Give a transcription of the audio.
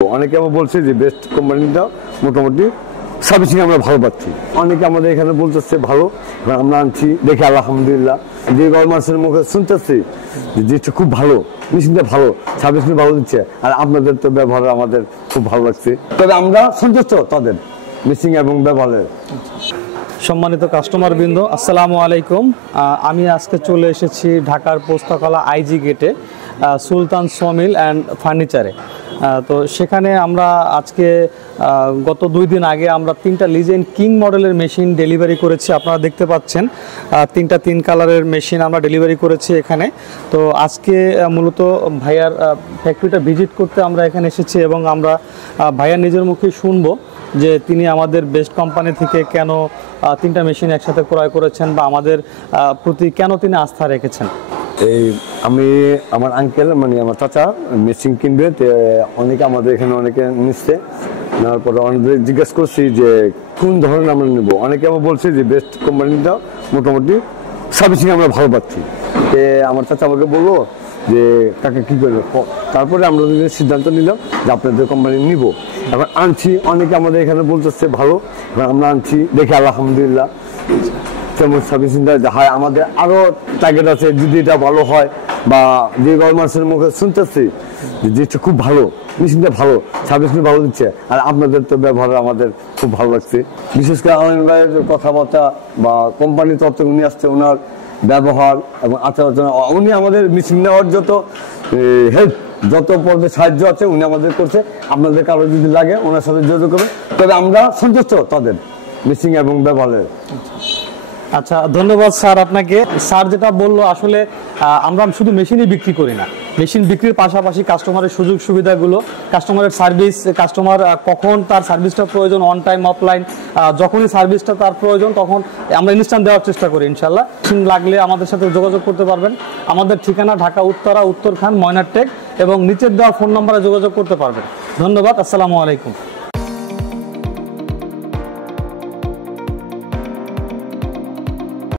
অনেকে আমার বলছে যে বেস্ট কোম্পানিটা মোটামুটি সার্ভিসিং আমরা ভালো পাচ্ছি। অনেকে আমাদের এখানে বলতেছে ভালো, আমরা আনছি দেখে আলহামদুলিল্লাহ। যে গভর্নমেন্টের মুখে শুনতেছি যে খুব ভালো, মেশিনটা ভালো, সার্ভিসিং ভালো দিচ্ছে, আর আপনাদের তো ব্যবহার আমাদের খুব ভালো লাগছে। তবে আমরা সন্তুষ্ট তাদের মেশিন এবং ব্যবহারের। সম্মানিত কাস্টমার বৃন্দ, আসসালামু আলাইকুম। আমি আজকে চলে এসেছি ঢাকার পোস্তকালা আইজি গেটে সুলতান সমিল অ্যান্ড ফার্নিচারে। তো সেখানে আমরা আজকে গত 2 দিন আগে আমরা 3টা লিজেন্ড কিং মডেলের মেশিন ডেলিভারি করেছি। আপনারা দেখতে পাচ্ছেন 3টা 3 কালারের মেশিন আমরা ডেলিভারি করেছি এখানে। তো আজকে মূলত ভাইয়ার ফ্যাক্টরিটা ভিজিট করতে আমরা এখানে এসেছি এবং আমরা ভাইয়ার নিজের মুখে শুনবো যে তিনি আমাদের বেস্ট কোম্পানি থেকে কেন 3টা মেশিন একসাথে ক্রয় করেছেন বা আমাদের প্রতি কেন তিনি আস্থা রেখেছেন। এই আমি আমার আঙ্কেল মানে আমার চাচা মেশিন কিনবে, অনেকে আমাদের এখানে অনেকে নিচ্ছে, নেওয়ার পরে অনেকে জিজ্ঞেস করছি যে কোন ধরনের আমরা নেবো। অনেকে আমার বলছে যে বেস্ট কোম্পানিটা মোটামুটি সার্ভিসিং আমরা ভালো পাচ্ছি। আমার চাচা আমাকে বললো যে তাকে কী করবে, তারপরে আমরা সিদ্ধান্ত নিলাম যে আপনাদের কোম্পানি নিব। এখন আনছি, অনেকে আমাদের এখানে বলতেছে ভালো, আমরা আনছি দেখে আলহামদুলিল্লাহ। তেমন সার্ভিসিংটা হয় আমাদের আরও টার্গেট আছে, যদি এটা ভালো হয় বা যে গভর্নমেন্টের মুখে শুনতেছি যে খুব ভালো, মেশিনটা ভালো, সার্ভিসিং ভালো দিচ্ছে, আর আপনাদের তো ব্যবহার আমাদের খুব ভালো লাগছে। বিশেষ করে আমিন ভাইয়ের কথাবার্তা বা কোম্পানির তরফ থেকে উনি আসছে, ওনার ব্যবহার এবং আচার আচরণ, উনি আমাদের মেশিন নেওয়ার যত হেল্প, যত পর্বে সাহায্য আছে উনি আমাদের করছে। আপনাদের কারো যদি লাগে ওনার সাথে যোগাযোগ করবে, তবে আমরা সন্তুষ্ট তাদের মেশিন এবং ব্যবহারের। আচ্ছা, ধন্যবাদ স্যার আপনাকে। স্যার যেটা বললো, আসলে আমরা শুধু মেশিনই বিক্রি করি না, মেশিন বিক্রির পাশাপাশি কাস্টমারের সুযোগ সুবিধাগুলো, কাস্টমারের সার্ভিস, কাস্টমার কখন তার সার্ভিসটা প্রয়োজন, অন টাইম অফলাইন, যখনই সার্ভিসটা তার প্রয়োজন তখন আমরা ইনস্ট্যান্ট দেওয়ার চেষ্টা করি। ইনশাল্লাহ লাগলে আমাদের সাথে যোগাযোগ করতে পারবেন। আমাদের ঠিকানা ঢাকা উত্তরা, উত্তরখান, ময়নারটেক এবং নিচের দেওয়া ফোন নম্বরে যোগাযোগ করতে পারবেন। ধন্যবাদ, আসসালামু আলাইকুম।